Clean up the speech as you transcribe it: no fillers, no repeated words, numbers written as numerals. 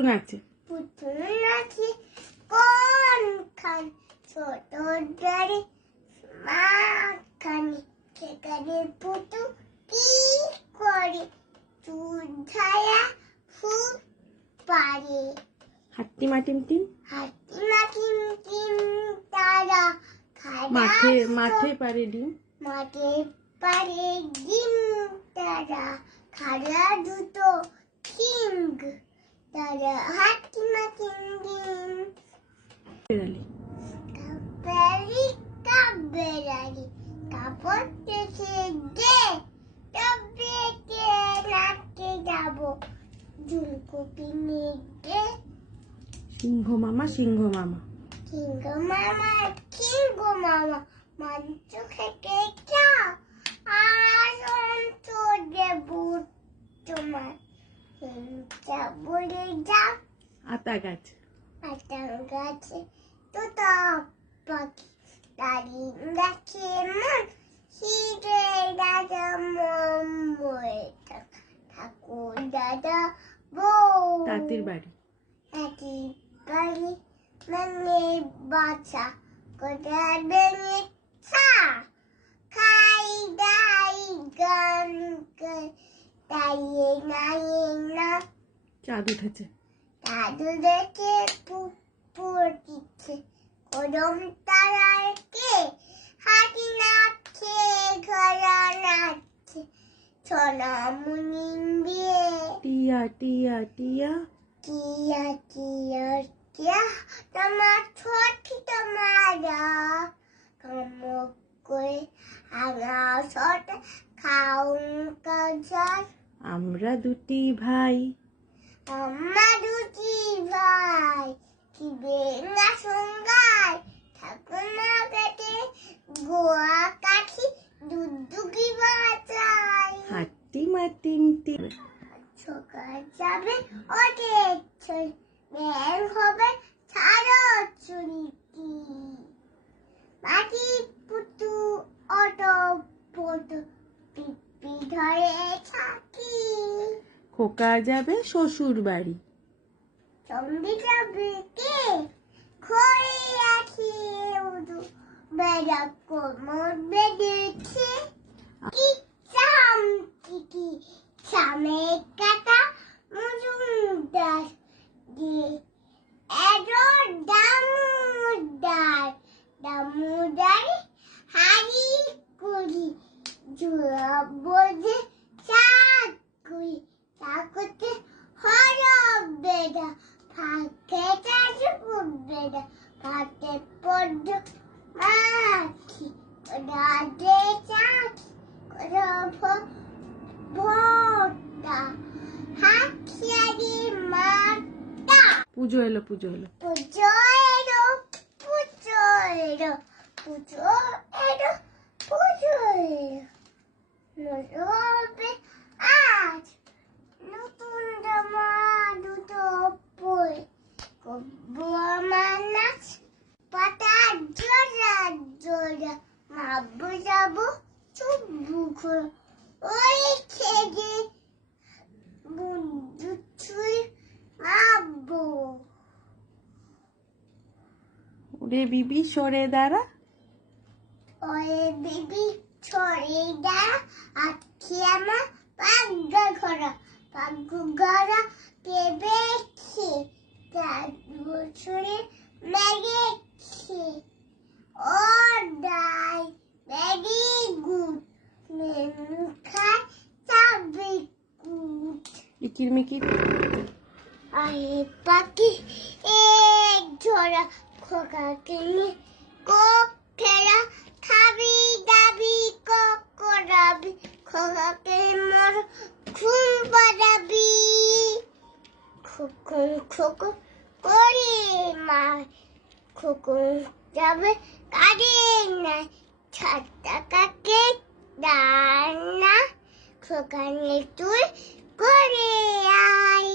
পুতুন আছে কোন খান ছোট গাড়ি মাখানি সেখানে পুতু কি করে চুধায়া ফুল পারে হাট্টিমা টিমটিম হাতিমা টিম টিম তারা মাঠে পারে ডিম মাঠে পারে ডিম তারা খাড়া দুটো কিং তারা হাতিমা টিম ডিম বেড়ালি বেড়ালি কাপড় দেখে দে তবে নাচতে যাবো ঝুলকুপি নিয়ে সিংহ মামা কিঙ্গ মামা মাংস খেতে চাও তো দেবো তোমার বলে যাও আতা গাছ গাছে তো পাখি দাঁড়িয়ে গাছে মন হিরে দাদা মরে ঠাকুর দাদা বউ তাঁতির বাড়ি একই বাড়ি মানে বাচ্চা কোথা বেঙে চা খাই দাই গান তাইয়ে না চাঁদ উঠেছে দাদু দেখে পুপুর দিচ্ছে গরম তারাকে হাতি নাচছে ঘোড়া নাচছে সোনামণি বিয়ে টিয়া টিয়া টিয়া টিয়া টিয়া টিয়া তোমার ছোটি তোমারা কম করে আগা ছোট খাউন কাজার আমরা দুটি ভাই আমার দুটি ভাই কিবে না সঙ্গাই ঠাকুর না কেটে গোয়া কাঠি দুদুকি বাঁচাই হাট্টিমা টিমটিম সকাল যাবে ওদের ব্যাং হবে ছাড়ো চুরিটি মাটি পুতু অটো পটো পিপি ধরে থাকি খোকা যাবে শ্বশুর বাড়ি চম্বি যাবে কে খড়ে আছি উদু বেড়া কোমর বেঁধেছে কি কি সামে কাটা মজুমদার দিয়ে এজো দামুদার হাড়ি কুড়ি জুয়া বোঝে চাকুই চাকুতে হরব বেদা ফাঁকে চাষে বেদা ফাঁকে পড় মাছি রাধে চাকি ভোটা হাকিয়ারি মাতা পুজো এলো পুজো নজবে আজ নতুন জামা দুটো পরে কব্বু আমার নাচ পাতা জোড়া মাবু যাবো চুপ বুখর ওই খেয়ে বুদ্ধু ছুঁই মাবু ওরে বিবি সরে দাঁড়া ওরে বিবি ছড়ে দাঁড়া আজকে আমার পাগা ঘোরা পেবেছি 4 বছরে লেগেছে ও ডাই ভেরি গুড মেনু খায় চাবি গুড ইকির মিকির আরে পাখি এক ঝোড়া খোকাকে নিয়ে কোক খেলা খাবি দাবি কোক করাবি খোকাকে মর ঘুম পাড়াবি খোকন করে মা খোকন যাবে কারে না ছাতা কাকে দানা খোকানে তুই করে আয়